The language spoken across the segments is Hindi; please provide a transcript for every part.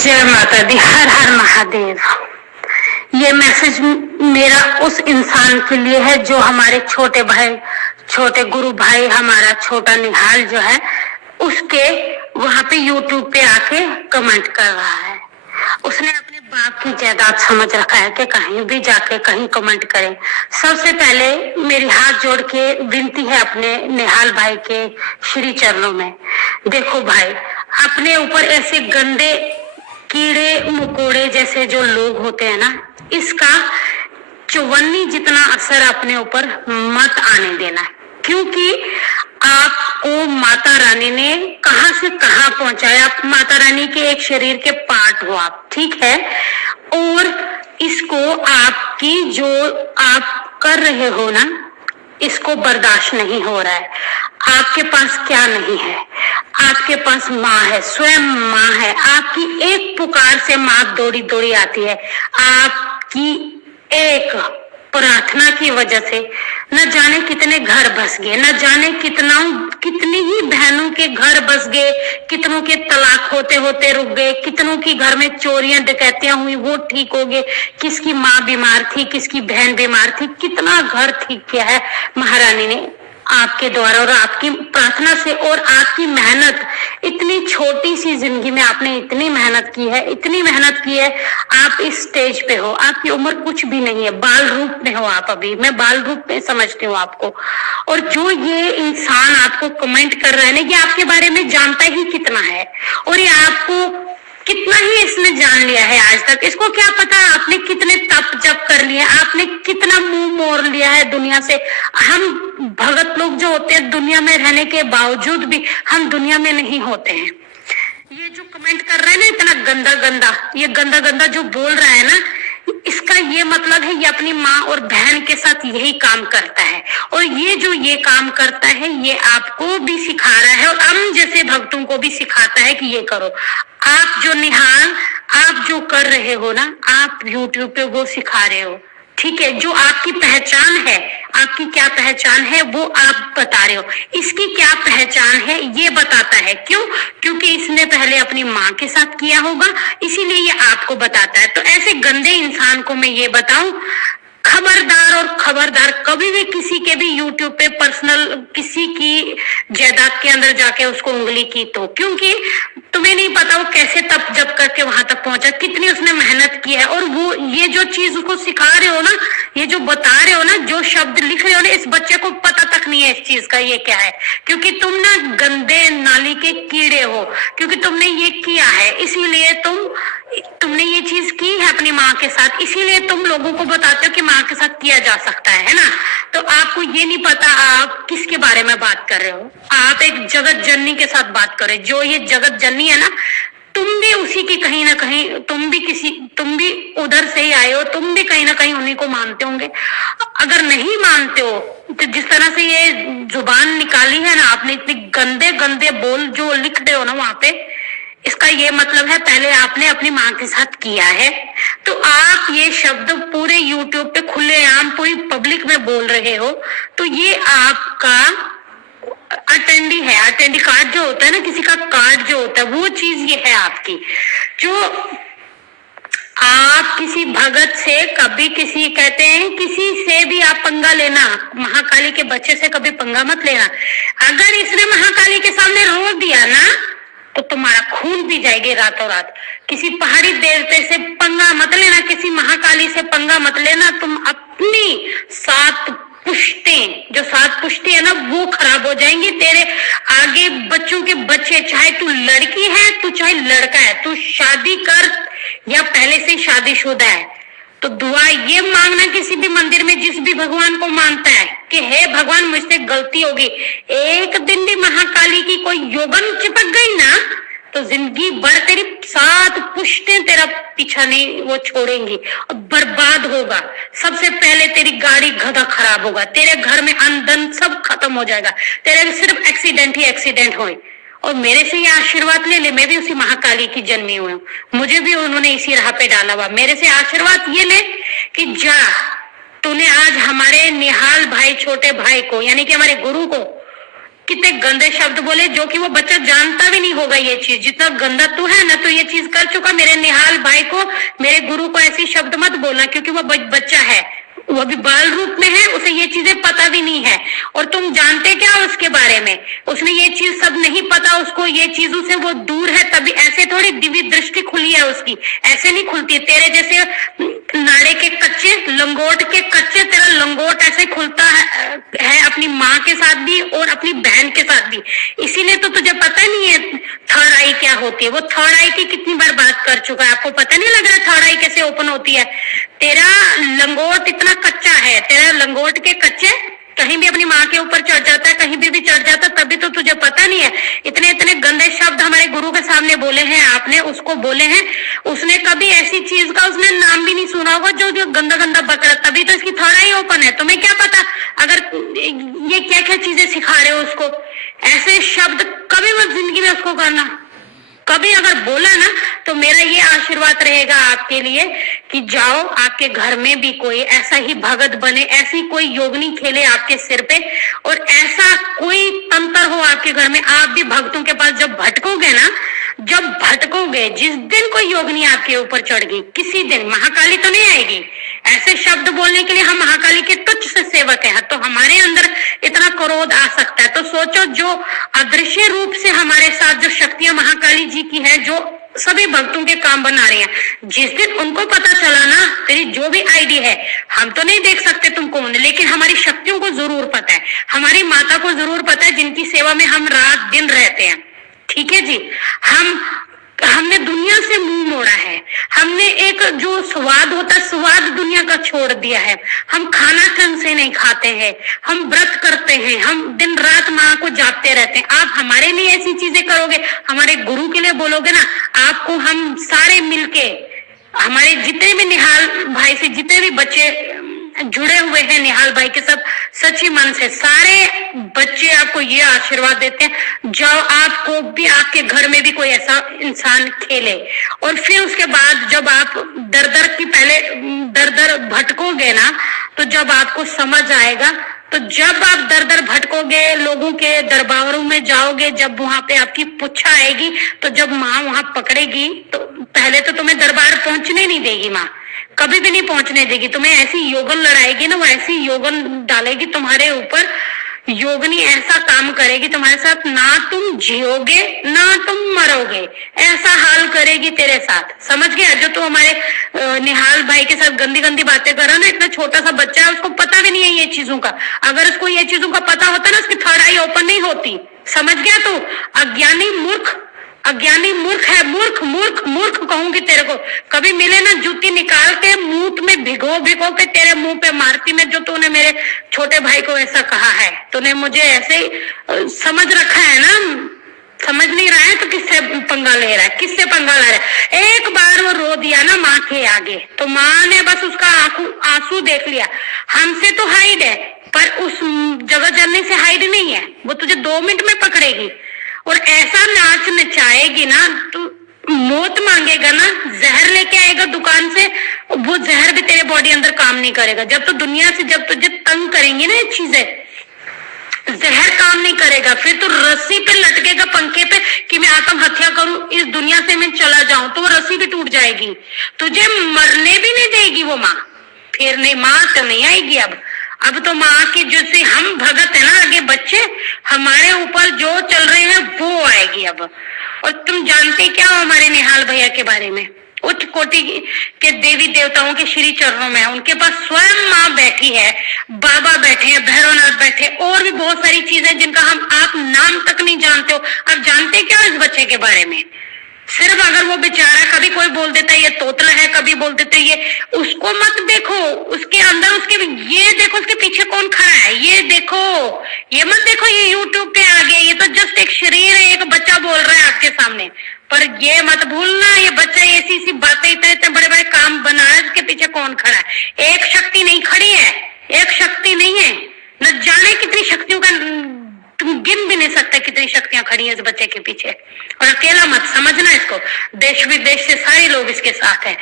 जय माता दी, हर हर महादेव। ये मैसेज मेरा उस इंसान के लिए है जो हमारे छोटे भाई, छोटे गुरु भाई, हमारा छोटा निहाल जो है उसके वहां पे यूट्यूब पे आके कमेंट कर रहा है। उसने अपने बाप की जायदाद समझ रखा है कि कहीं भी जाके कहीं कमेंट करें। सबसे पहले मेरी हाथ जोड़ के विनती है अपने निहाल भाई के श्री चरणों में, देखो भाई, अपने ऊपर ऐसे गंदे कीड़े मकोड़े जैसे जो लोग होते हैं ना, इसका चौवन्नी जितना असर अपने ऊपर मत आने देना, क्योंकि आपको माता रानी ने कहां से कहां पहुंचाया। आप माता रानी के एक शरीर के पार्ट हो आप, ठीक है, और इसको आपकी जो आप कर रहे हो ना, इसको बर्दाश्त नहीं हो रहा है। आपके पास क्या नहीं है, आपके पास माँ है, स्वयं माँ है। आपकी एक पुकार से माँ दौड़ी दौड़ी आती है। आपकी एक प्रार्थना की वजह से न जाने कितने घर बस गए, न जाने कितनी ही बहनों के घर बस गए, कितनों के तलाक होते होते रुक गए, कितनों की घर में चोरियां डकैतियां हुई वो ठीक हो गए, किसकी माँ बीमार थी, किसकी बहन बीमार थी, कितना घर ठीक किया है महारानी ने आपके द्वारा और आपकी प्रार्थना से। और आपकी मेहनत, इतनी छोटी सी जिंदगी में आपने इतनी मेहनत की है, इतनी मेहनत की है। आप इस स्टेज पे हो, आपकी उम्र कुछ भी नहीं है, बाल रूप में हो आप अभी, मैं बाल रूप में समझती हूँ आपको। और जो ये इंसान आपको कमेंट कर रहा है ना, ये आपके बारे में जानता ही कितना है, और ये आपको कितना ही इसने जान लिया है आज तक। इसको क्या पता आपने कितने तप जप कर लिए, आपने कितना मुंह मोड़ लिया है दुनिया से। हम भगत लोग जो होते हैं, दुनिया में रहने के बावजूद भी हम दुनिया में नहीं होते हैं। ये जो कमेंट कर रहा है ना, इतना गंदा गंदा, ये गंदा गंदा जो बोल रहा है ना, इसका ये मतलब है ये अपनी माँ और बहन के साथ यही काम करता है। और ये जो ये काम करता है, ये आपको भी सिखा रहा है और हम जैसे भक्तों को भी सिखाता है कि ये करो। आप जो निहाल, आप जो कर रहे हो ना, आप यूट्यूब पे वो सिखा रहे हो, ठीक है। जो आपकी पहचान है, आपकी क्या पहचान है वो आप बता रहे हो। इसकी क्या पहचान है ये बताता है, क्यों? क्योंकि इसने पहले अपनी माँ के साथ किया होगा, इसीलिए ये आपको बताता है। तो ऐसे गंदे इंसान को मैं ये बताऊं, खबरदार और खबरदार, कभी भी किसी के भी यूट्यूब पे पर्सनल किसी की जायदाद के अंदर जाके उसको उंगली की तो, क्योंकि तुम्हें नहीं पता वो कैसे तप जप करके वहां तक पहुंचा, कितनी उसने मेहनत की है। और वो ये जो चीज उसको सिखा रहे हो ना, ये जो बता रहे हो ना, जो शब्द लिख रहे हो ना, इस बच्चे को पता तक नहीं है इस चीज का ये क्या है, क्योंकि तुम ना गंदे नाली के कीड़े हो, क्योंकि तुमने ये किया है, इसीलिए तुमने ये चीज की है अपनी माँ के साथ, इसीलिए तुम लोगों को बताते हो कि माँ के साथ किया जा सकता है ना। तो आपको ये नहीं पता आप किसके बारे में बात कर रहे हो। आप एक जगत जननी के साथ बात कर रहे हो। जो ये जगत जननी है ना, तुम भी उसी की कहीं ना कहीं, तुम भी उधर से ही आए हो, तुम भी कहीं ना कहीं उन्हीं को मानते होंगे। अगर नहीं मानते हो तो जिस तरह से ये जुबान निकाली है ना आपने, इतने गंदे गंदे बोल जो लिख रहे हो ना वहां पे, इसका ये मतलब है पहले आपने अपनी माँ के साथ किया है। तो आप ये शब्द पूरे यूट्यूब पे खुलेआम पूरी पब्लिक में बोल रहे हो, तो ये आपका अटेंडी है। अटेंडी कार्ड जो होता है ना, किसी का कार्ड जो होता है, वो चीज ये है आपकी। जो आप किसी भगत से कभी, किसी कहते हैं किसी से भी आप पंगा लेना, महाकाली के बच्चे से कभी पंगा मत लेना। अगर इसने महाकाली के सामने रो दिया ना, तो तुम्हारा खून पी जाएगी रातों रात। किसी पहाड़ी देवते से पंगा मत लेना, किसी महाकाली से पंगा मत लेना। तुम अपनी 7 पुश्तें, जो 7 पुश्तें है ना, वो खराब हो जाएंगी। तेरे आगे बच्चों के बच्चे, चाहे तू लड़की है, तू चाहे लड़का है, तू शादी कर या पहले से शादीशुदा है, तो दुआ ये मांगना किसी भी मंदिर में, जिस भी भगवान को मानता है, कि हे भगवान मुझसे गलती होगी। एक दिन भी महाकाली की कोई योगन चिपक गई ना, तो जिंदगी भर तेरी 7 पुश्तें तेरा पीछा नहीं वो छोड़ेंगी और बर्बाद होगा। सबसे पहले तेरी गाड़ी गधा खराब होगा, तेरे घर में अन्न धन सब खत्म हो जाएगा, तेरे सिर्फ एक्सीडेंट ही एक्सीडेंट होए। और मेरे से ये आशीर्वाद ले ले, मैं भी उसी महाकाली की जन्मी हुई हूँ, मुझे भी उन्होंने इसी राह पे डाला हुआ। मेरे से आशीर्वाद ये ले कि जा, तूने आज हमारे निहाल भाई, छोटे भाई को, यानी कि हमारे गुरु को कितने गंदे शब्द बोले, जो कि वो बच्चा जानता भी नहीं होगा ये चीज। जितना गंदा तू है ना, तो ये चीज कर चुका। मेरे निहाल भाई को, मेरे गुरु को ऐसी शब्द मत बोलना, क्योंकि वो बच्चा है, वो अभी बाल रूप में है, उसे ये चीजें पता भी नहीं है। और तुम जानते क्या उसके बारे में, उसने ये चीज सब नहीं पता, उसको ये चीजों से वो दूर है, तभी ऐसे थोड़ी दिव्य दृष्टि खुली है उसकी, ऐसे नहीं खुलती। तेरे जैसे नाड़े के कच्चे, लंगोट के कच्चे, तेरा लंगोट ऐसे खुलता है अपनी माँ के साथ भी और अपनी बहन के साथ भी। इसीलिए तो तुझे पता नहीं है थर्ड आई क्या होती है। वो थर्ड आई की कितनी बार बात कर चुका है, आपको पता नहीं लग रहा थर्ड आई कैसे ओपन होती है। तेरा लंगोट इतना कच्चा है, तेरा लंगोट के कच्चे कहीं भी अपनी माँ के ऊपर चढ़ जाता है, कहीं भी चढ़ जाता है, तभी तो तुझे पता नहीं है। इतने इतने गंदे शब्द हमारे गुरु के सामने बोले हैं आपने, उसको बोले हैं। उसने कभी ऐसी चीज का उसने नाम भी नहीं सुना होगा जो जो गंदा गंदा बकरा, तभी तो इसकी थोड़ा ही ओपन है। तुम्हें क्या पता अगर ये क्या क्या चीजें सिखा रहे हो उसको। ऐसे शब्द कभी मत जिंदगी में उसको करना। कभी अगर बोला ना, तो मेरा ये आशीर्वाद रहेगा आपके लिए कि जाओ, आपके घर में भी कोई ऐसा ही भगत बने, ऐसी कोई योगनी खेले आपके सिर पे, और ऐसा कोई तंत्र हो आपके घर में। आप भी भक्तों के पास जब भटकोगे ना, जब भटकोगे, जिस दिन कोई योगनी आपके ऊपर चढ़ गई, किसी दिन महाकाली तो नहीं आएगी। ऐसे शब्द बोलने के लिए हम महाकाली के तुच्छ से सेवक हैं, तो हमारे अंदर इतना क्रोध आ सकता है। तो सोचो, जो अदृश्य रूप से हमारे साथ जो शक्तियां महाकाली जी की है, जो सभी भक्तों के काम बना रही हैं, जिस दिन उनको पता चला ना, तेरी जो भी आईडी है, हम तो नहीं देख सकते तुम कौन, लेकिन हमारी शक्तियों को जरूर पता है, हमारी माता को जरूर पता है, जिनकी सेवा में हम रात दिन रहते हैं। ठीक है जी, हमने दुनिया से मुंह मोड़ा है, हमने एक जो स्वाद होता है, स्वाद दुनिया का छोड़ दिया है। हम खाना ढंग से नहीं खाते हैं, हम व्रत करते हैं, हम दिन रात माँ को जापते रहते हैं। आप हमारे लिए ऐसी चीजें करोगे, हमारे गुरु के लिए बोलोगे ना, आपको हम सारे मिलके, हमारे जितने भी निहाल भाई से जितने भी बच्चे जुड़े हुए हैं निहाल भाई के, सब सच्ची मन से सारे बच्चे आपको ये आशीर्वाद देते हैं, जाओ आपको भी आपके घर में भी कोई ऐसा इंसान खेले। और फिर उसके बाद जब आप दर दर की पहले दर दर भटकोगे ना, तो जब आपको समझ आएगा, तो जब आप दर दर भटकोगे, लोगों के दरबारों में जाओगे, जब वहां पे आपकी पुच्छा आएगी, तो जब माँ वहां पकड़ेगी, तो पहले तो तुम्हें दरबार पहुंचने नहीं देगी माँ, कभी भी नहीं पहुंचने देगी। तुम्हें ऐसी योगन लड़ाएगी ना, वो ऐसी योगन डालेगी तुम्हारे ऊपर, योगनी ऐसा काम करेगी तुम्हारे साथ, ना तुम जियोगे ना तुम मरोगे, ऐसा हाल करेगी तेरे साथ। समझ गया? जो तू हमारे निहाल भाई के साथ गंदी गंदी बातें कर रहा ना, इतना छोटा सा बच्चा है, उसको पता भी नहीं है ये चीजों का। अगर उसको ये चीजों का पता होता ना, उसकी थर्ड आई ओपन नहीं होती। समझ गया तू? अज्ञानी मूर्ख, अज्ञानी मूर्ख है, मूर्ख मूर्ख मूर्ख कहूंगी तेरे को। कभी मिले ना, जूती निकाल के मुंह में भिगो भिगो के तेरे मुंह पे मारती मैं, जो तूने मेरे छोटे भाई को ऐसा कहा है। तूने मुझे ऐसे समझ रखा है ना, समझ नहीं रहा है तो किससे पंगा ले रहा है, किससे पंगा ले रहा है। एक बार वो रो दिया ना माँ के आगे, तो माँ ने बस उसका आंसू देख लिया। हमसे तो हाइड है, पर उस जगह जलने से हाइड नहीं है, वो तुझे 2 मिनट में पकड़ेगी और ऐसा नाच नचाएगी ना, तू मौत मांगेगा ना, जहर लेके आएगा दुकान से, वो जहर भी तेरे बॉडी अंदर काम नहीं करेगा। जब तो दुनिया से जब तुझे तंग करेंगी ना ये चीजें, जहर काम नहीं करेगा, फिर तू रस्सी पे लटकेगा पंखे पे कि मैं आत्महत्या करूं, इस दुनिया से मैं चला जाऊं, तो वो रस्सी भी टूट जाएगी, तुझे मरने भी नहीं देगी वो माँ। फिर नहीं, माँ तो नहीं आएगी अब तो माँ की जैसे हम भगत है ना, आगे बच्चे हमारे ऊपर जो चल रहे हैं वो आएगी अब। और तुम जानते क्या हो हमारे निहाल भैया के बारे में? उच्च कोटि के देवी देवताओं के श्री चरणों में, उनके पास स्वयं माँ बैठी है, बाबा बैठे हैं, भैरवनाथ बैठे, और भी बहुत सारी चीजें जिनका आप नाम तक नहीं जानते हो। आप जानते क्या इस बच्चे के बारे में? सिर्फ अगर वो बेचारा कभी कोई बोल देता है ये तोतला है, कभी बोल देते ये, उसको मत देखो, उसके अंदर उसके ये देखो उसके पीछे कौन खड़ा है, ये देखो, ये मत देखो ये यूट्यूब पे आ गया, ये तो जस्ट एक शरीर है, एक बच्चा बोल रहा है आपके सामने। पर ये मत भूलना, ये बच्चा ऐसी सी बातें, इतने इतने बड़े बड़े काम बना रहा है, इसके पीछे कौन खड़ा है। एक शक्ति नहीं खड़ी है, एक शक्ति नहीं है, न जाने कितनी शक्तियों का तुम गिन भी नहीं सकते कितनी शक्तियां खड़ी हैं इस बच्चे के पीछे। और अकेला मत समझना इसको, देश विदेश से सारे लोग इसके साथ हैं,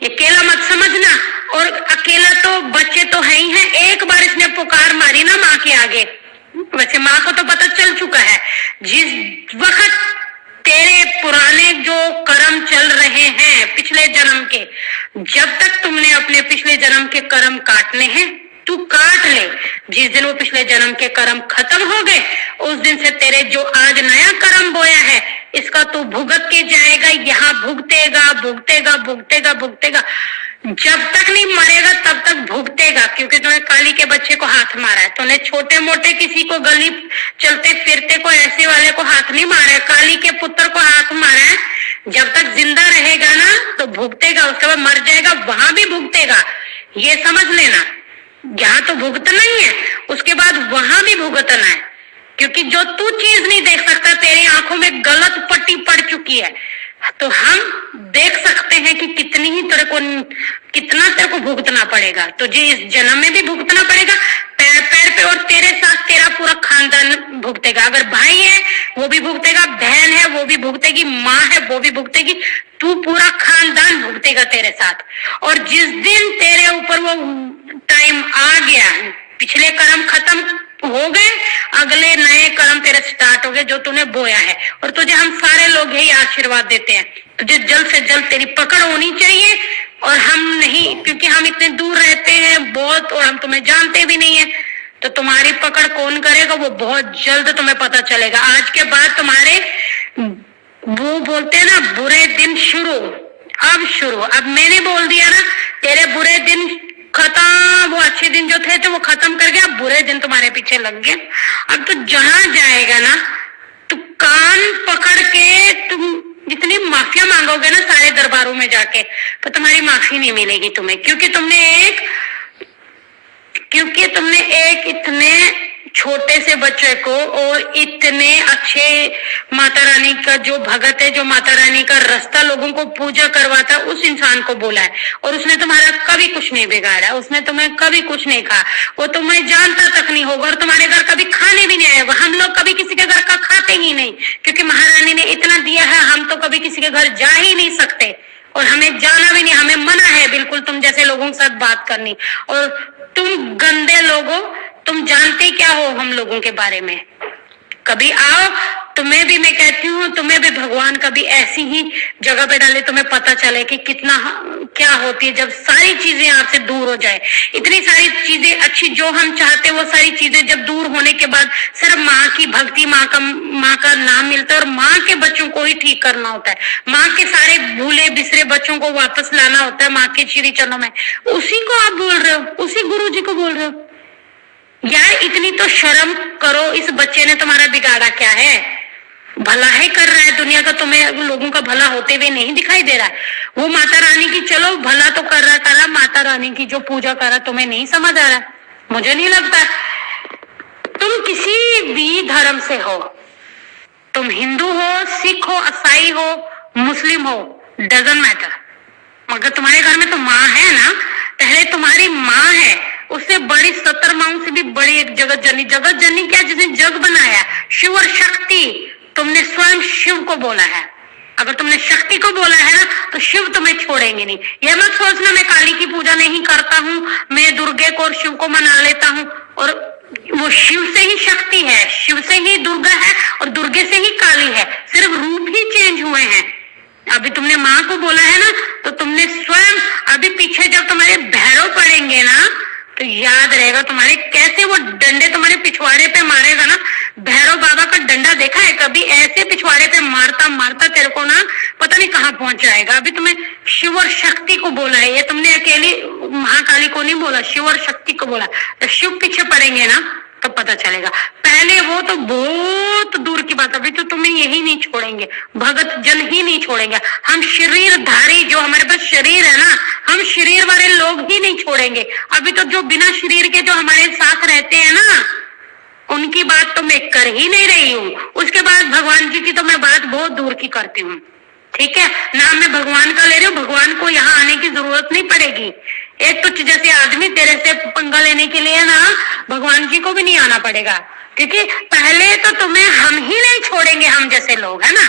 ये अकेला मत समझना। और अकेला तो बच्चे तो है ही है, एक बार इसने पुकार मारी ना माँ के आगे, वैसे माँ को तो पता चल चुका है, जिस वक्त तेरे पुराने जो कर्म चल रहे हैं पिछले जन्म के, जब तक तुमने अपने पिछले जन्म के कर्म काटने हैं तू काट ले। जिस दिन वो पिछले जन्म के कर्म खत्म हो गए उस दिन से तेरे जो आज नया कर्म बोया है इसका तू भुगत के जाएगा। यहाँ भुगतेगा भुगतेगा भुगतेगा भुगतेगा, जब तक नहीं मरेगा तब तक भुगतेगा। क्योंकि तूने काली के बच्चे को हाथ मारा है, तूने छोटे मोटे किसी को गली चलते फिरते को ऐसे वाले को हाथ नहीं मारा है, काली के पुत्र को हाथ मारा है। जब तक जिंदा रहेगा ना तो भुगतेगा, उसके बाद मर जाएगा वहां भी भुगतेगा। ये समझ लेना, यहाँ तो भुगतना ही है, उसके बाद वहां भी भुगतना है। क्योंकि जो तू चीज नहीं देख सकता, तेरी आंखों में गलत पट्टी पड़ चुकी है, तो हम देख सकते हैं कि कितना तेरे को भुगतना पड़ेगा। तुझे इस जन्म में भी भुगतना पड़ेगा पैर पैर पे, और तेरे साथ तेरा पूरा खानदान भुगतेगा। अगर भाई है वो भी भुगतेगा, बहन है वो भी भुगतेगी, माँ है वो भी भुगतेगी, तू पूरा खानदान भुगतेगा तेरे साथ। और जिस दिन तेरे ऊपर वो टाइम आ गया, पिछले कर्म खत्म हो गए, अगले नए कर्म तेरे स्टार्ट हो गए जो तूने बोया है। और तुझे हम सारे लोग यही आशीर्वाद देते हैं, तुझे जल्द से जल्द तेरी पकड़ होनी चाहिए। और हम नहीं, क्योंकि हम इतने दूर रहते हैं बहुत और हम तुम्हें जानते भी नहीं है, तो तुम्हारी पकड़ कौन करेगा वो बहुत जल्द तुम्हें पता चलेगा। आज के बाद तुम्हारे वो बोलते हैं ना बुरे दिन शुरू, अब मैंने बोल दिया ना, तेरे बुरे दिन खत्म, वो अच्छे दिन जो थे तो वो खत्म कर गया, अब बुरे दिन तुम्हारे पीछे लग गए। अब तो जहां जाएगा ना तो कान पकड़ के तुम जितनी माफिया मांगोगे ना सारे दरबारों में जाके, तो तुम्हारी माफी नहीं मिलेगी तुम्हें। क्योंकि तुमने एक इतने छोटे से बच्चे को और इतने अच्छे माता रानी का जो भगत है, जो माता रानी का रास्ता लोगों को पूजा करवाता, उस इंसान को बोला है। और उसने तुम्हारा कभी कुछ नहीं बिगाड़ा, उसने तुम्हें कभी कुछ नहीं कहा, वो तुम्हें जानता तक नहीं होगा और तुम्हारे घर कभी खाने भी नहीं आएगा। हम लोग कभी किसी के घर का खाते ही नहीं, क्योंकि महारानी ने इतना दिया है, हम तो कभी किसी के घर जा ही नहीं सकते और हमें जाना भी नहीं, हमें मना है बिल्कुल तुम जैसे लोगों के साथ बात करनी। और तुम गंदे लोगों, तुम जानते क्या हो हम लोगों के बारे में? कभी आओ, तुम्हें भी मैं कहती हूँ, तुम्हें भी भगवान कभी ऐसी ही जगह पे डाले, तुम्हें पता चले कि कितना क्या होती है जब सारी चीजें आपसे दूर हो जाए। इतनी सारी चीजें अच्छी जो हम चाहते हैं वो सारी चीजें जब दूर होने के बाद सिर्फ माँ की भक्ति, माँ का नाम मिलता है और माँ के बच्चों को ही ठीक करना होता है। माँ के सारे भूले बिसरे बच्चों को वापस लाना होता है माँ के श्री चरणों में। उसी को आप बोल रहे हो, उसी गुरु जी को बोल रहे हो। यार इतनी तो शर्म करो, इस बच्चे ने तुम्हारा बिगाड़ा क्या है? भला ही कर रहा है दुनिया का, तुम्हें लोगों का भला होते हुए नहीं दिखाई दे रहा है। वो माता रानी की चलो भला तो कर रहा, माता रानी की जो पूजा कर रहा तुम्हें नहीं समझ आ रहा? मुझे नहीं लगता। तुम किसी भी धर्म से हो, तुम हिंदू हो, सिख हो, ईसाई हो, मुस्लिम हो, डजंट मैटर, मगर तुम्हारे घर में तो माँ है ना। पहले तुम्हारी माँ है, उससे बड़ी 70 माओं से भी बड़ी एक जगत जननी क्या, जिसने जग बनाया, शिव और शक्ति। तुमने स्वयं शिव को बोला है, अगर तुमने शक्ति को बोला है ना तो शिव तुम्हें छोड़ेंगे नहीं। यह मत सोचना मैं काली की पूजा नहीं करता हूँ, मैं दुर्गे को और शिव को मना लेता हूँ। और वो शिव से ही शक्ति है, शिव से ही दुर्गा है और दुर्गे से ही काली है, सिर्फ रूप ही चेंज हुए हैं। अभी तुमने माँ को बोला है ना, तो तुमने स्वयं अभी पीछे जब तुम्हारे भैरव पड़ेंगे ना तो याद रहेगा तुम्हारे कैसे वो डंडे तुम्हारे पिछवाड़े पे मारेगा ना। भैरव बाबा का डंडा देखा है कभी? ऐसे पिछवाड़े पे मारता मारता तेरे को ना पता नहीं कहाँ पहुंच जाएगा। अभी तुम्हें शिव और शक्ति को बोला है, ये तुमने अकेली महाकाली को नहीं बोला, शिव और शक्ति को बोला। तो शिव पीछे पड़ेंगे ना तो पता चलेगा। पहले वो तो बहुत दूर की बात, अभी तो तुम्हें यही नहीं छोड़ेंगे, भगत जन ही नहीं छोड़ेंगे। हम शरीरधारी, जो हमारे पास शरीर है ना, हम शरीर वाले लोग ही नहीं छोड़ेंगे। अभी तो जो बिना शरीर के जो हमारे साथ रहते हैं ना, उनकी बात तो मैं कर ही नहीं रही हूँ। उसके बाद भगवान जी की तो मैं बात बहुत दूर की करती हूँ, ठीक है। नाम मैं भगवान का ले रही हूँ, भगवान को यहाँ आने की जरूरत नहीं पड़ेगी। एक तुझ जैसे आदमी तेरे से पंगा लेने के लिए ना भगवान जी को भी नहीं आना पड़ेगा, क्योंकि पहले तो तुम्हें हम ही नहीं छोड़ेंगे, हम जैसे लोग है ना।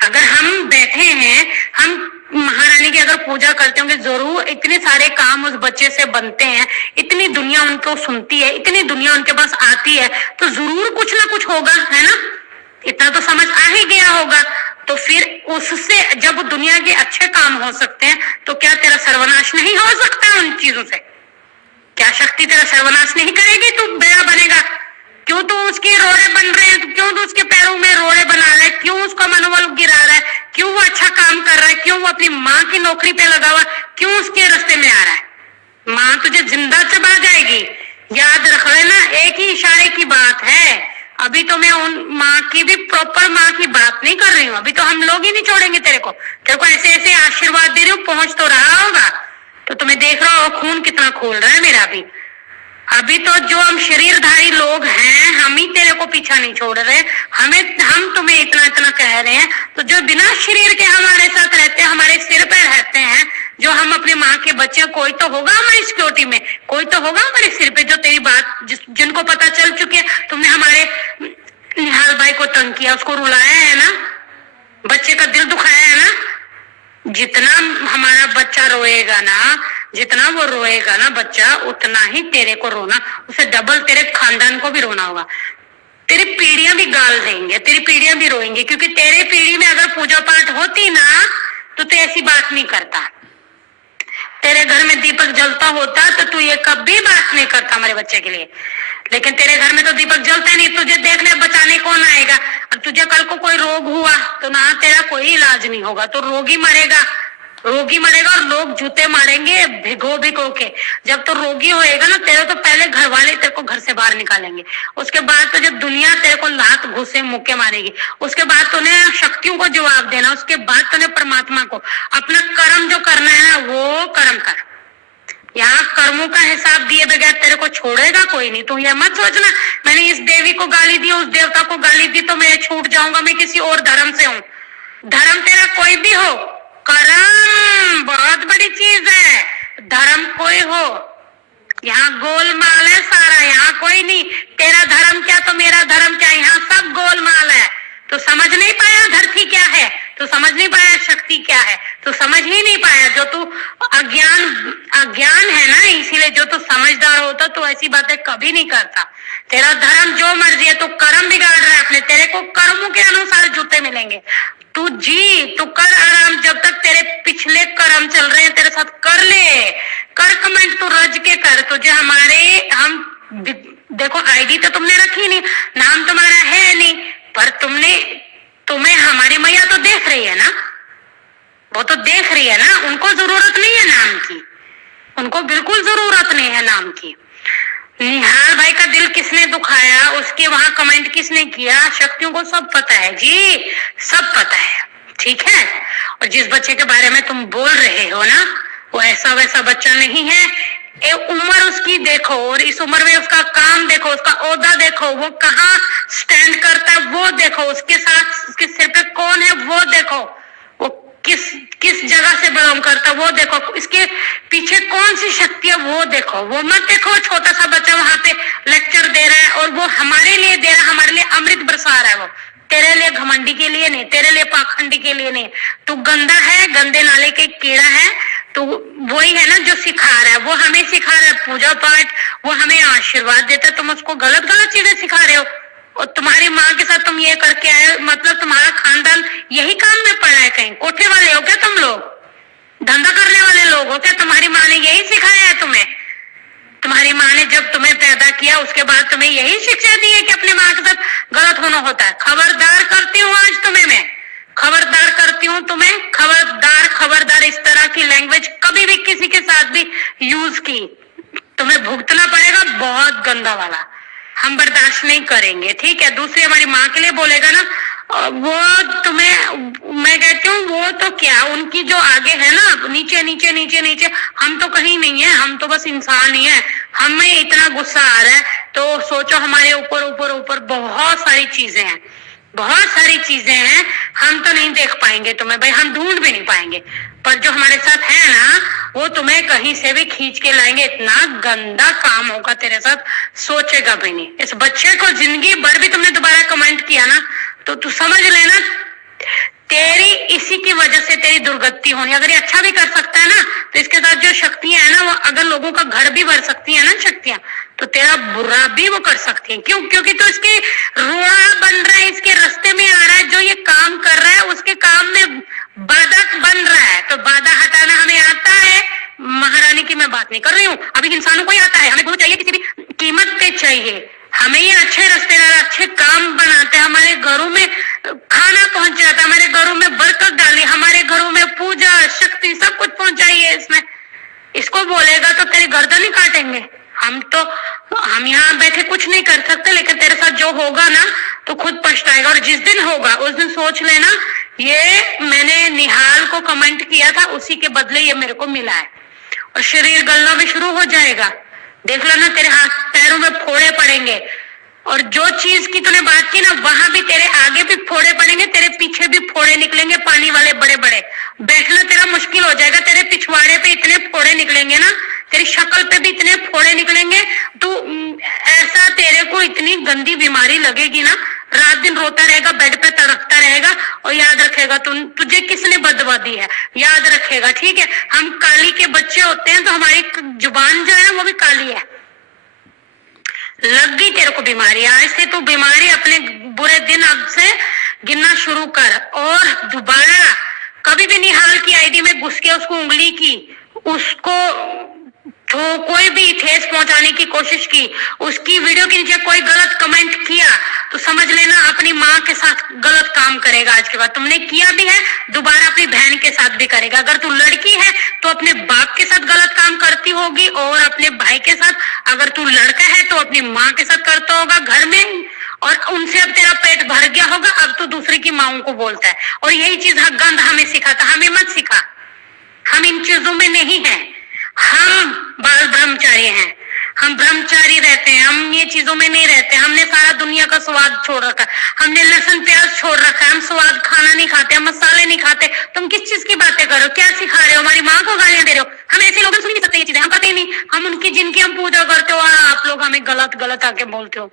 अगर हम बैठे हैं, हम महारानी की अगर पूजा करते होंगे, जरूर इतने सारे काम उस बच्चे से बनते हैं, इतनी दुनिया उनको सुनती है, इतनी दुनिया उनके पास आती है, तो जरूर कुछ ना कुछ होगा, है ना? इतना तो समझ आ ही गया होगा। तो फिर उससे जब दुनिया के अच्छे काम हो सकते हैं, तो क्या तेरा सर्वनाश नहीं हो सकता उन चीजों से? क्या शक्ति तेरा सर्वनाश नहीं करेगी? तू बेड़ा बनेगा? क्यों तू उसके रोड़े बन रहे हैं? क्यों तू उसके पैरों में रोड़े बना रहा है? क्यों उसका मनोबल गिरा रहा है? क्यों वो अच्छा काम कर रहा है? क्यों वो अपनी माँ की नौकरी पे लगा हुआ? क्यों उसके रास्ते में आ रहा है? माँ तुझे जिंदा चबा जाएगी, याद रख लेना। एक ही इशारे की बात है। अभी तो मैं उन माँ की भी प्रॉपर माँ की बात नहीं कर रही हूँ। अभी तो हम लोग ही नहीं छोड़ेंगे तेरे को ऐसे ऐसे आशीर्वाद दे रही हूँ, पहुंच तो रहा होगा। तो तुम्हें देख रहा हो खून कितना खोल रहा है मेरा भी। अभी तो जो हम शरीरधारी लोग हैं, हम ही तेरे को पीछा नहीं छोड़ रहे। हम तुम्हें इतना इतना कह रहे हैं, तो जो बिना शरीर के हमारे साथ रहते हैं, हमारे सिर पे रहते हैं, जो हम अपनी माँ के बच्चे, कोई तो होगा हमारी सिक्योरिटी में, कोई तो होगा हमारे सिर पे जो तेरी बात जिनको पता चल चुकी है। तुमने हमारे निहाल भाई को तंग किया, उसको रुलाया है ना, बच्चे का दिल दुखाया है ना। जितना हमारा बच्चा रोएगा ना, जितना वो रोएगा ना बच्चा, उतना ही तेरे को रोना, उसे डबल तेरे खानदान को भी रोना होगा। तेरी पीढ़ियां भी गाल देंगे, तेरी पीढ़ियां भी रोएंगे, क्योंकि तेरे पीढ़ी में अगर पूजा पाठ होती ना, तो तू ऐसी बात नहीं करता। तेरे घर में दीपक जलता होता तो तू ये कभी बात नहीं करता हमारे बच्चे के लिए। लेकिन तेरे घर में तो दीपक जलता नहीं, तुझे देखने बचाने कौन आएगा? अब तुझे कल को कोई रोग हुआ तो ना तेरा कोई इलाज नहीं होगा, तो रोगी मरेगा, रोगी मरेगा और लोग जूते मारेंगे भिगो भिगो के। जब तो रोगी होएगा ना, तेरे तो पहले घर वाले तेरे को घर से बाहर निकालेंगे, उसके बाद तो जब दुनिया तेरे को लात घुसे मुक्के मारेगी, उसके बाद तूने शक्तियों को जवाब देना, उसके बाद तूने परमात्मा को अपना कर्म जो करना है ना, वो कर्म कर। यहाँ कर्मों का हिसाब दिए बगैर तेरे को छोड़ेगा कोई नहीं। तू ये मत सोचना मैंने इस देवी को गाली दी, उस देवता को गाली दी तो मैं छूट जाऊंगा, मैं किसी और धर्म से हूँ। धर्म तेरा कोई भी हो, कर्म बहुत बड़ी चीज है। धर्म कोई हो, यहाँ गोलमाल है सारा, यहाँ कोई नहीं। तेरा धर्म क्या तो मेरा धर्म क्या, यहाँ सब गोलमाल है। तो समझ नहीं पाया धरती क्या है, तो समझ नहीं पाया शक्ति क्या है, तो समझ ही नहीं पाया। जो तू अज्ञान है ना, इसीलिए जो तू समझदार होता तो ऐसी बातें कभी नहीं करता। तेरा धर्म जो मर्जी है, तू कर्म बिगाड़ रहा है अपने, तेरे को कर्मों के अनुसार जूते मिलेंगे। तू जी तू कर आराम, जब तक तेरे पिछले कर्म चल रहे हैं तेरे साथ कर ले, कर कमेंट तू रज के कर। तुझे हम देखो आईडी तो तुमने रखी नहीं, नाम तुम्हारा है नहीं, पर तुम्हें हमारी मैया तो देख रही है ना, वो तो देख रही है ना। उनको जरूरत नहीं है नाम की, उनको बिल्कुल जरूरत नहीं है नाम की। निहाल भाई का दिल किसने दुखाया, उसके वहां कमेंट किसने किया, शक्तियों को सब पता है जी, सब पता है, ठीक है। और जिस बच्चे के बारे में तुम बोल रहे हो ना, वो ऐसा वैसा बच्चा नहीं है। उम्र उसकी देखो, और इस उम्र में उसका काम देखो, उसका ओहदा देखो, वो कहाँ स्टैंड करता है वो देखो, उसके साथ उसके सिर पे कौन है वो देखो, वो किस जगह से बिलोंग करता है वो देखो, इसके पीछे कौन सी शक्ति है वो देखो। वो मत देखो छोटा सा बच्चा वहां पे लेक्चर दे रहा है और वो हमारे लिए दे रहा है, हमारे लिए अमृत बरसा रहा है। वो तेरे लिए घमंडी के लिए नहीं, तेरे लिए पाखंडी के लिए नहीं। तू गंदा है, गंदे नाले के कीड़ा है। तो वही है ना जो सिखा रहा है, वो हमें सिखा रहा है पूजा पाठ, वो हमें आशीर्वाद देता है। तुम उसको गलत गलत चीजें सिखा रहे हो। और तुम्हारी माँ के साथ तुम ये करके आए, मतलब तुम्हारा खानदान यही काम में पड़ा है। कहीं कोठे वाले हो क्या तुम लोग, धंधा करने वाले लोग हो क्या? तुम्हारी माँ ने यही सिखाया है तुम्हें? तुम्हारी माँ ने जब तुम्हें पैदा किया उसके बाद तुम्हें यही शिक्षा दी है कि अपने माँ के साथ गलत होना होता है? खबरदार करती हूँ आज तुम्हें, मैं खबरदार करती हूँ तुम्हें, खबरदार इस तरह की लैंग्वेज कभी भी किसी के साथ भी यूज की, तुम्हें भुगतना पड़ेगा बहुत गंदा वाला। हम बर्दाश्त नहीं करेंगे, ठीक है? दूसरी हमारी माँ के लिए बोलेगा ना, वो तुम्हें, मैं कहती हूँ वो तो क्या, उनकी जो आगे है ना, नीचे नीचे नीचे नीचे, हम तो कहीं नहीं है, हम तो बस इंसान ही है। हमें इतना गुस्सा आ रहा है तो सोचो हमारे ऊपर ऊपर ऊपर बहुत सारी चीजें हैं, बहुत सारी चीजें हैं। हम तो नहीं देख पाएंगे तुम्हें भाई, हम ढूंढ भी नहीं पाएंगे, पर जो हमारे साथ है ना वो तुम्हें कहीं से भी खींच के लाएंगे। इतना गंदा काम होगा तेरे साथ, सोचेगा भी नहीं। इस बच्चे को जिंदगी भर भी तुमने दोबारा कमेंट किया ना, तो तू समझ लेना तेरी इस इसी की वजह से तेरी दुर्गति होनी। अगर ये अच्छा भी कर सकता है ना, तो इसके साथ जो शक्तियां है ना, वो अगर लोगों का घर भी भर सकती है ना शक्तियां, तो तेरा बुरा भी वो कर सकती है। क्यों? क्योंकि तो इसके रोड़ा बन रहा है, इसके रास्ते में आ रहा है, जो ये काम कर रहा है उसके काम में बाधा बन रहा है। तो बाधा हटाना हमें आता है। महारानी की मैं बात नहीं कर रही हूँ, अभी इंसानों को ही आता है। हमें गुरु चाहिए, किसी भी कीमत पे चाहिए। हमें ये अच्छे रिश्तेदार, अच्छे काम बनाते हैं, हमारे घरों में खाना पहुंचाता है, हमारे घरों में बरकत डाली, हमारे घरों में पूजा शक्ति सब कुछ पहुंचाई है इसमें। इसको बोलेगा तो तेरी गर्दन ही काटेंगे। हम यहाँ बैठे कुछ नहीं कर सकते, लेकिन तेरे साथ जो होगा ना तो खुद पछताएगा। और जिस दिन होगा उस दिन सोच लेना, ये मैंने निहाल को कमेंट किया था, उसी के बदले ये मेरे को मिला है। और शरीर गलना भी शुरू हो जाएगा। देख लो ना, तेरे हाथ पैरों में फोड़े पड़ेंगे। और जो चीज की तूने बात की ना, वहां भी तेरे आगे भी फोड़े पड़ेंगे, तेरे पीछे भी फोड़े निकलेंगे, पानी वाले बड़े बड़े। बैठना तेरा मुश्किल हो जाएगा। तेरे पिछवाड़े पे इतने फोड़े निकलेंगे ना, तेरी शक्ल पे भी इतने फोड़े निकलेंगे। तू ऐसा, तेरे को इतनी गंदी बीमारी लगेगी ना, रात दिन रोता रहेगा, बेड पे तड़पता रहेगा। और याद रखेगा, तुझे किसने बदवा दी है, याद रखेगा, ठीक है। हम काली के बच्चे होते हैं, तो हमारी जुबान जो है वो भी काली है। लग गई तेरे को बीमारी, आज से तू बीमारी अपने बुरे दिन अब से गिनना शुरू कर। और दोबारा कभी भी निहाल की आईडी में घुस के उसको उंगली की, उसको तो कोई भी ठेस पहुंचाने की कोशिश की, उसकी वीडियो के नीचे कोई गलत कमेंट किया, तो समझ लेना अपनी माँ के साथ गलत काम करेगा। आज के बाद तुमने किया भी है, दोबारा अपनी बहन के साथ भी करेगा। अगर तू लड़की है तो अपने बाप के साथ गलत काम करती होगी, और अपने भाई के साथ। अगर तू लड़का है तो अपनी माँ के साथ करता होगा घर में, और उनसे अब तेरा पेट भर गया होगा। अब तो दूसरे की माओ को बोलता है। और यही चीज गंध हमें सिखाता, हमें मत सिखा। हम इन चीजों में नहीं है, हम बाल ब्रह्मचारी हैं, हम ब्रह्मचारी रहते हैं, हम ये चीजों में नहीं रहते। हमने सारा दुनिया का स्वाद छोड़ रखा है, हमने लहसुन प्याज छोड़ रखा है, हम स्वाद खाना नहीं खाते, हम मसाले नहीं खाते। तुम किस चीज की बातें कर रहे हो, क्या सिखा रहे हो, हमारी माँ को गालियां दे रहे हो। हम ऐसे लोगों से सुन नहीं सकते ये चीजें, हम करते ही नहीं। हम उनकी जिनकी हम पूजा करते हो, आप लोग हमें गलत गलत आके बोलते हो।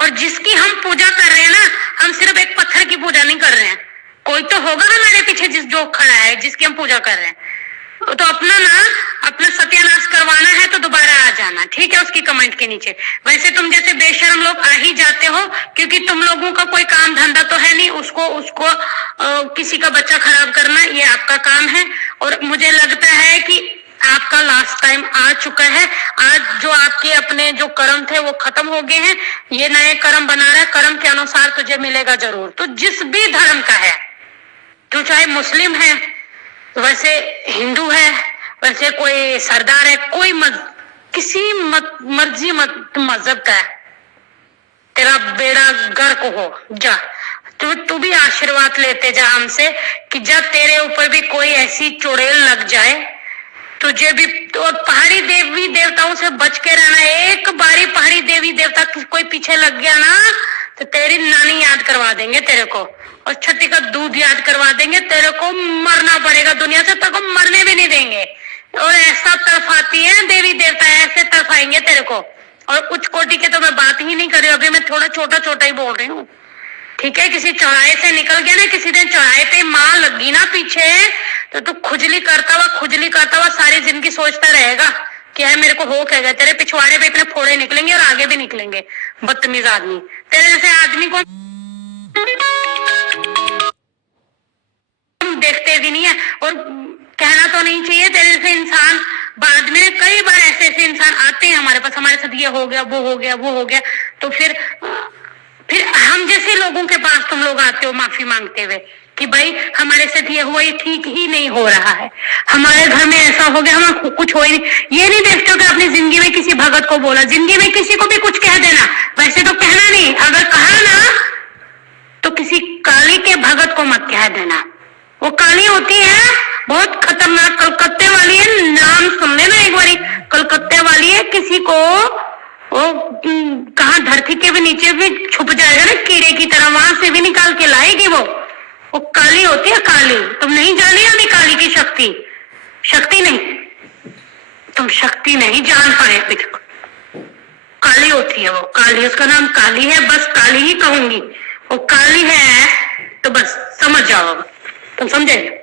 और जिसकी हम पूजा कर रहे हैं ना, हम सिर्फ एक पत्थर की पूजा नहीं कर रहे हैं, कोई तो होगा हमारे पीछे जो खड़ा है, जिसकी हम पूजा कर रहे हैं। तो अपना सत्यानाश करवाना है तो दोबारा आ जाना, ठीक है, उसकी कमेंट के नीचे। वैसे तुम जैसे बेशर्म लोग आ ही जाते हो, क्योंकि तुम लोगों का कोई काम धंधा तो है नहीं, उसको किसी का बच्चा खराब करना ये आपका काम है। और मुझे लगता है कि आपका लास्ट टाइम आ चुका है। आज जो आपके अपने जो कर्म थे वो खत्म हो गए हैं, ये नए कर्म बना रहा है, कर्म के अनुसार तुझे मिलेगा जरूर। तो जिस भी धर्म का है, तू चाहे मुस्लिम है, वैसे हिंदू है, वैसे कोई सरदार है, कोई किसी मर्जी मजहब का है, तेरा बेड़ा गर्क हो जा। तू भी आशीर्वाद लेते जा हमसे, कि जब तेरे ऊपर भी कोई ऐसी चुड़ैल लग जाए, तुझे भी। तो पहाड़ी देवी देवताओं से बच के रहना। एक बारी पहाड़ी देवी देवता कोई पीछे लग गया ना, तो तेरी नानी याद करवा देंगे तेरे को, और छठी का दूध याद करवा देंगे तेरे को। मरना पड़ेगा दुनिया से, तेरे को मरने भी नहीं देंगे। और ऐसा तरफाती है देवी देवता, ऐसे तरफाएंगे तेरे को। और उच्च कोटि के तो मैं बात ही नहीं कर रही, अभी मैं थोड़ा छोटा छोटा ही बोल रही हूँ, ठीक है। किसी चौराहे से निकल गया ना, किसी दिन चौराहे पे माँ लगी ना पीछे, तो तू खुजली करता हुआ सारी जिंदगी सोचता रहेगा कि है मेरे को हो क्या गया। तेरे पिछवाड़े पे इतने फोड़े निकलेंगे और आगे भी निकलेंगे। बदतमीज आदमी, तेरे जैसे आदमी को देखते भी नहीं है। और कहना तो नहीं चाहिए, तेरे जैसे इंसान बाद में कई बार ऐसे इंसान आते हैं हमारे पास, हमारे साथ ये हो गया, वो हो गया, वो हो गया। तो फिर हम जैसे लोगों के पास तुम लोग आते हो माफी मांगते हुए कि भाई हमारे साथ ये हुआ, ये ठीक ही नहीं हो रहा है, हमारे घर में ऐसा हो गया, हमें कुछ हो ही नहीं। ये नहीं देखते हो कि अपनी जिंदगी में किसी भगत को बोला, जिंदगी में किसी को भी कुछ कह देना। वैसे तो कहना नहीं, अगर कहा ना तो किसी काली के भगत को मत कह देना। वो काली होती है, बहुत खतरनाक, कलकत्ते वाली है, नाम सुन लेना एक बारी, कलकत्ते वाली है। किसी को वो कहा धरती के भी नीचे भी छुप जाएगा ना कीड़े की तरह, वहां से भी निकाल के लाएगी वो काली होती है, काली। तुम नहीं जाने अभी काली की शक्ति नहीं, तुम शक्ति नहीं जान पाए अभी तक। काली होती है वो, काली, उसका नाम काली है, बस काली ही कहूंगी। वो काली है तो बस समझ जाओ। तुम समझे?